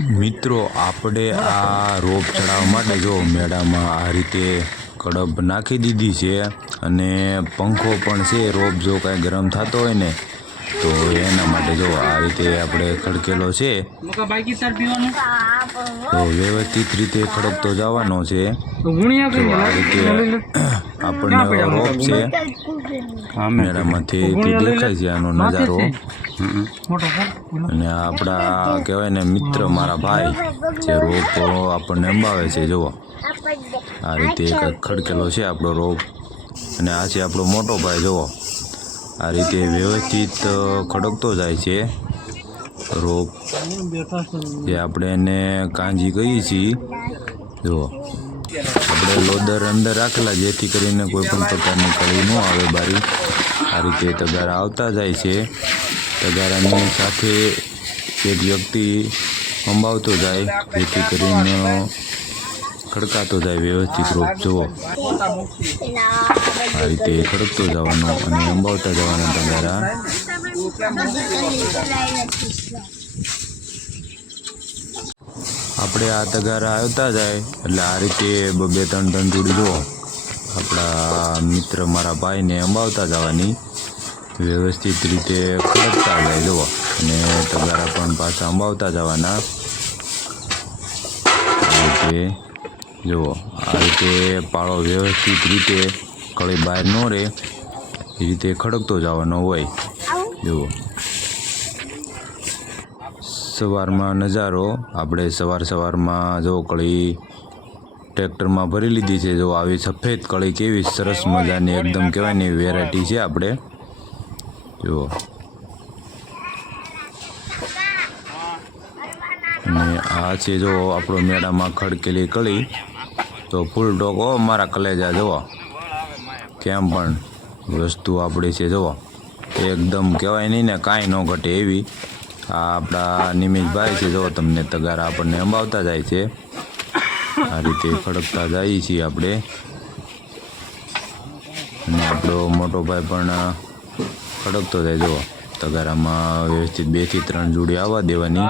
મિત્રો આપણે આ રોપ ચડાવવા માટે જો મેળામાં આ રીતે કડબ નાખી દીધી છે અને પંખો પણ છે. રોપ જો કાંઈ ગરમ થતો હોય ને તો એના માટે જો આ રીતે આપણે ખડકેલો છે તો વ્યવસ્થિત રીતે ખડકતો જવાનો છે. જો આ રીતે આપણને રોપ છે મેળામાંથી દેખાય છે આનો નજારો. અને આપણા કહેવાય ને મિત્ર મારા ભાઈ જે રોપ આપણને અંબાવે છે. જુઓ આ રીતે ખડકેલો છે આપણો રોપ અને આ છે આપણો મોટો ભાઈ. જુઓ આ રીતે વ્યવસ્થિત ખડકતો જાય છે રોપ, જે આપણે એને કાંજી કહીએ છીએ. જુઓ આપણે લોદર અંદર રાખેલા જેથી કરીને કોઈ પણ પ્રકારની કળી ન આવે બારી. આ રીતે તગારા આવતા જાય છે. તગારાની સાથે એક વ્યક્તિ અંબાવતો જાય જેથી કરીને ખડકાતો જાય વ્યવસ્થિત રોપ. જુઓ આ રીતે ખડકતો જવાનો અને અંબાવતા જવાના તગારા. આપણે આ તગારા આવતા જાય એટલે આ રીતે 2-3 જોડી જુઓ આપણા મિત્ર મારા ભાઈને અંબાવતા જવાની, વ્યવસ્થિત રીતે ખડકતા જાય. જુઓ અને તગારા પણ પાછા અંબાવતા જવાના. આ રીતે જુઓ આ રીતે પાળો વ્યવસ્થિત રીતે કળી બહાર ન રહે એ રીતે ખડકતો જવાનો હોય. જુઓ સવારમાં નજારો આપણે સવારમાં જો કળી ટ્રેક્ટરમાં ભરી લીધી છે. જો આવી સફેદ કળી કેવી સરસ મજાની એકદમ કહેવાય ને વેરાયટી છે આપણે. જુઓ અને આ છે જો આપણો મેળામાં ખડકેલી કળી તો ફૂલ ટોકો મારા કલેજા. જુઓ કેમ પણ વસ્તુ આપણી છે. જુઓ એકદમ કહેવાય નહીં ને કાંઈ ન ઘટે એવી. આ આપણા નિમિષભાઈ છે. જો તમને તગારા આપણને અંબાવતા જાય છે. આ રીતે ખડકતા જઈએ છીએ આપણે. અને આપણો મોટો ભાઈ પણ ખડકતો જાય. જુઓ તગારામાં વ્યવસ્થિત 2-3 જોડી આવવા દેવાની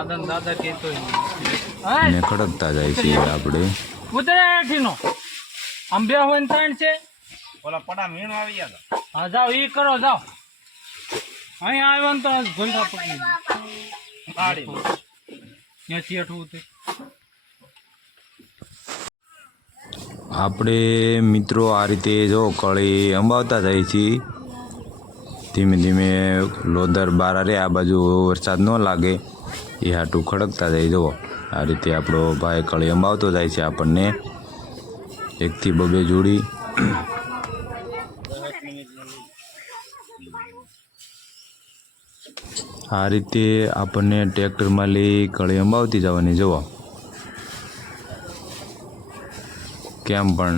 અને ખડકતા જાય છે આપણે. હા જાઓ ઈ કરો જાઓ. અહીંયા આવ્યો ને તો ઘંટા પકડી આપણે મિત્રો આ રીતે જો કળી અંબાવતા જાય છીએ. ધીમે ધીમે લોદર બારા રે આ બાજુ વરસાદ ન લાગે એ હાટું ખડકતા જાય. જુઓ આ રીતે આપણો ભાઈ કળી અંબાવતો જાય છે આપણને 1-2 જોડી. આ રીતે આપણને ટ્રેક્ટરમાં લઈ કળી અંબાવતી જવાની. જુઓ કેમ પણ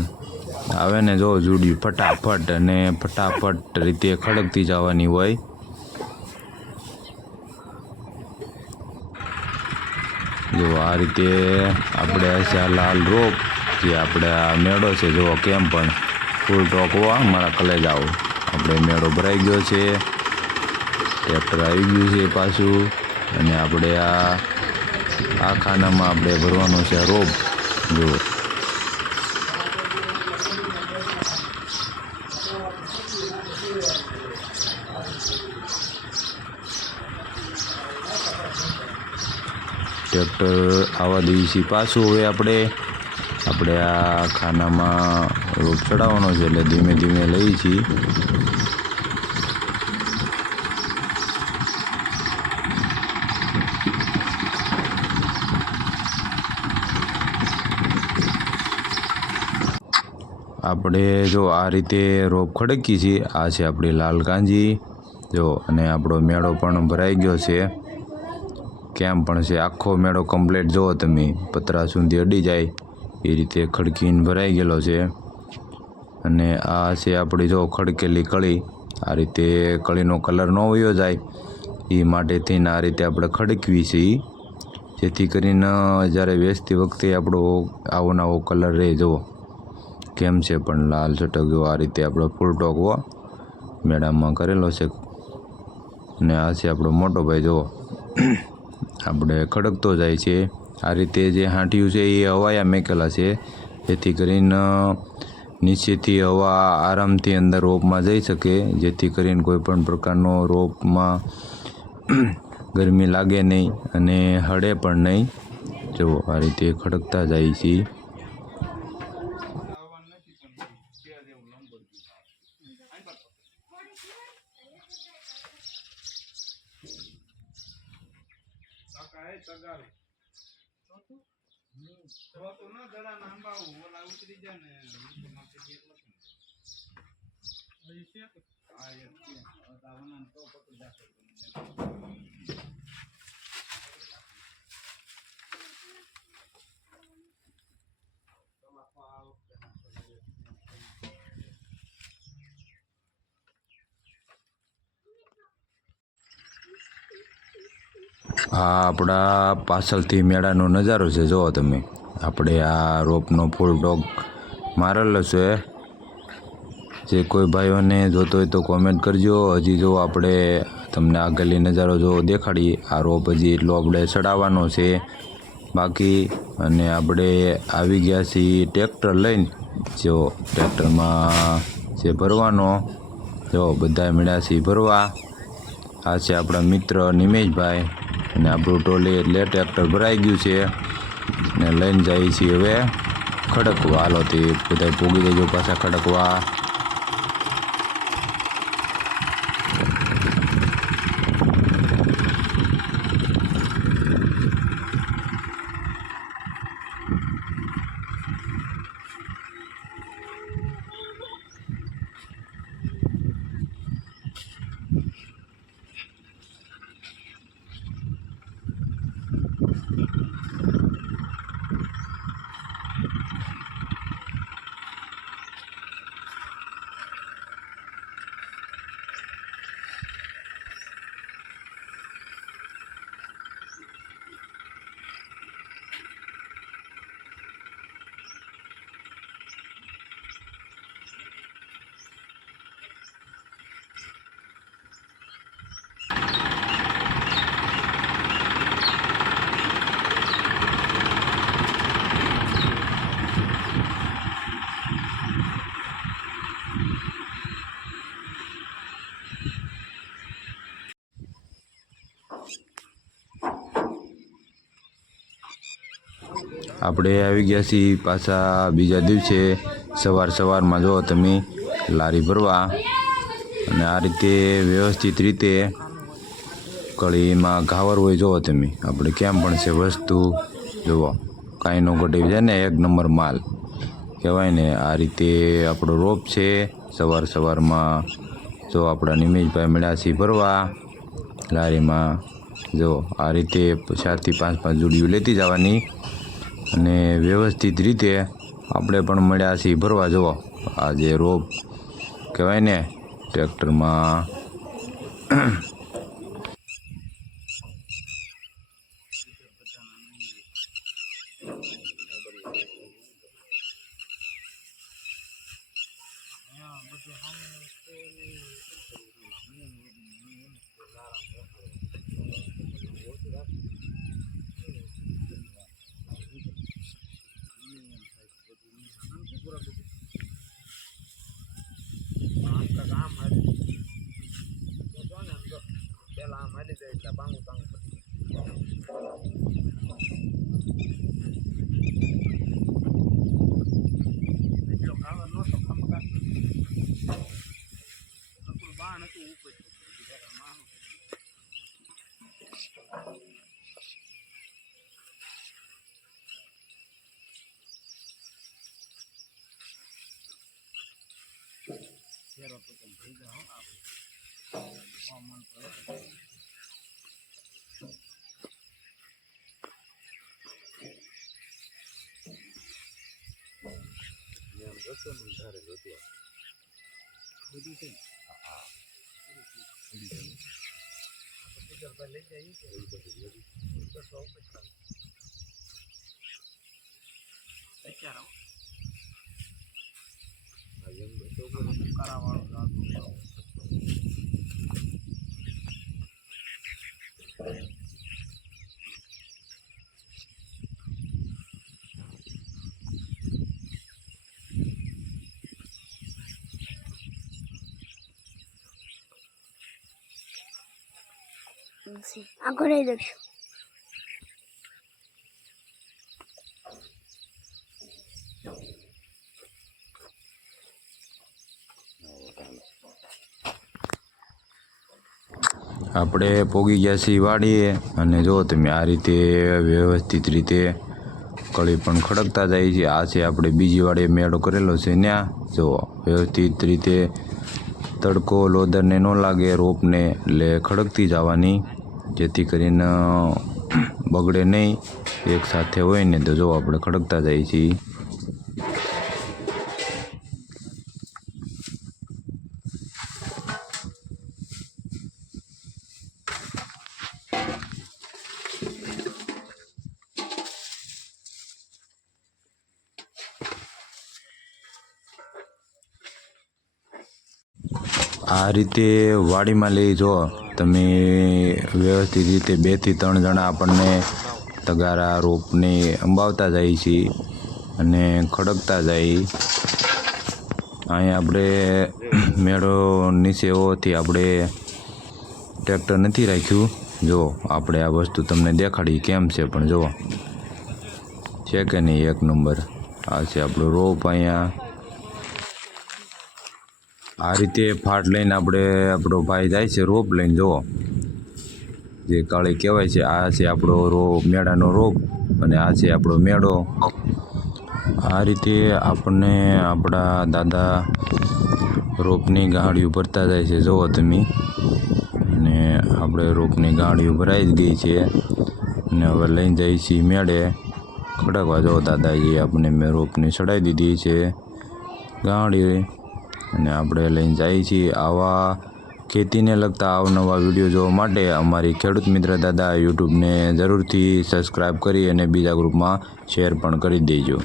આવે ને જો જોડી ફટાફટ અને ફટાફટ રીતે ખડકતી જવાની હોય. જો આ રીતે આપણે આ લાલ રોપ જે આપણે આ મેળો છે. જુઓ કેમ પણ ફૂલ ટોકવા મારા કલેજાઓ. આપણે મેળો ભરાઈ ગયો છે, ટ્રેક્ટર આવી ગયું છે પાછું અને આપણે આ ખાનામાં આપણે ભરવાનો છે રોપ. જુઓ ટ્રેક્ટર આવવા દઈએ છીએ પાછું. હવે આપણે આ ખાનામાં રોપ ચડાવવાનો છે એટલે ધીમે ધીમે લઈએ છીએ. આપણે જો આ રીતે રોપ ખડકી છીએ. આ છે આપણી લાલ કાંજી. જો અને આપણો મેળો પણ ભરાઈ ગયો છે. કેમ પણ છે આખો મેળો કમ્પ્લીટ. જુઓ તમે પતરા સુધી અડી જાય એ રીતે ખડકીને ભરાઈ ગયેલો છે. અને આ છે આપણી જો ખડકેલી કળી. આ રીતે કળીનો કલર ન વયો જાય એ માટે થઈને આ રીતે આપણે ખડકવી છીએ, જેથી કરીને જ્યારે વેચતી વખતે આપણો આવો કલર રહે. જુઓ કેમ છે પણ લાલ ચટક. જો આ રીતે આપણો ફૂલ ટોકવો મેળામાં કરેલો છે. અને આ છે આપણો મોટો ભાઈ. જુઓ આપણે ખડકતો જાય છે. આ રીતે જે હાંટિયું છે એ હવાયા મેકેલા છે, જેથી કરીને નીચેથી હવા આરામથી અંદર રોપમાં જઈ શકે, જેથી કરીને કોઈ પણ પ્રકારનો રોપમાં ગરમી લાગે નહીં અને હળે પણ નહીં. જો આ રીતે ખડકતા જાય છે. આ આપણા પાછળથી મેળાનો નજારો છે. જુઓ તમે, આપણે આ રોપનો ફૂલ ડોગ મારેલો છે. જે કોઈ ભાઈઓને જોતો હોય તો કોમેન્ટ કરજો. હજી જો આપણે તમને આગળની નજારો જો દેખાડીએ, આ રોપ હજી એટલો આપણે ચડાવવાનો છે બાકી. અને આપણે આવી ગયા છીએ ટ્રેક્ટર લઈને. જો ટ્રેક્ટરમાં જે ભરવાનો, જો બધા મળ્યા છીએ ભરવા. આ છે આપણા મિત્ર નિમેશભાઈ અને આપણું ટોલી, એટલે ટ્રેક્ટર ભરાઈ ગયું છે ને લઈને જઈએ છીએ હવે ખડકવા. હાલો તે બધા પોગી દેજો પાછા ખડકવા. આપણે આવી ગયા છીએ પાછા બીજા દિવસે સવારમાં. જો તમે લારી ભરવા, અને આ રીતે વ્યવસ્થિત રીતે કળીમાં ઘાવર હોય. જુઓ તમે, આપણે કેમ પણ છે વસ્તુ. જુઓ, કાંઈ નો ઘટે છે ને, એક નંબર માલ કહેવાય ને. આ રીતે આપણો રોપ છે. સવારમાં જો આપણા નિમેશભાઈ મળ્યા છે ભરવા લારીમાં. જો આ રીતે 4 થી 5 જોડીઓ લેતી જવાની અને વ્યવસ્થિત રીતે આપણે પણ મળ્યા છીએ ભરવા. જુઓ, આ જે રોપ કહેવાય ને ટ્રેક્ટરમાં. આગળ લઈ દઈશું. આપણે પોગી ગયા છીએ વાડીએ અને જો તમે આ રીતે વ્યવસ્થિત રીતે કળી પણ ખડકતા જાય છે. આ છે આપણે બીજી વાડીએ મેળો કરેલો છે ત્યાં જો વ્યવસ્થિત રીતે તડકો લોદરને ન લાગે રોપને એટલે ખડકતી જવાની જેથી કરીને બગડે નહીં. એક સાથે હોય ને તો જો આપણે ખડકતા જાય છીએ. આ રીતે વાડીમાં લઈ જો તમે વ્યવસ્થિત રીતે 2 થી 3 જણા આપણને તગારા રોપને અંબાવતા જાય છે અને ખડકતા જાય. અહીંયા આપણે મેળો નીચે હોવાથી આપણે ટ્રેક્ટર નથી રાખ્યું. જો આપણે આ વસ્તુ તમને દેખાડી કેમ છે પણ જુઓ છે કે નહીં એક નંબર. આ છે આપણો રોપ. અહીંયા આ રીતે ફાટ લઈને આપણો ભાઈ જાય છે રોપ લઈને. જુઓ જે કાળી કહેવાય છે આ છે આપણો મેળાનો રોપ અને આ છે આપણો મેળો. આ રીતે આપણને આપણા દાદા રોપની ગાડીઓ ભરતા જાય છે. જુઓ તમે અને આપણે રોપની ગાડીઓ ભરાઈ જ ગઈ છે અને હવે લઈને જઈએ છીએ મેળે ખડકવા. જો દાદાજી આપણે મેં રોપની ચડાવી દીધી છે ગાડી અને આપણે લઈને જઈએ છીએ. આવા ખેતીને લગતા અવનવા વિડીયો જોવા માટે અમારી ખેડૂત મિત્ર દાદા યુટ્યુબને જરૂરથી સબસ્ક્રાઈબ કરી અને બીજા ગ્રુપમાં શેર પણ કરી દેજો.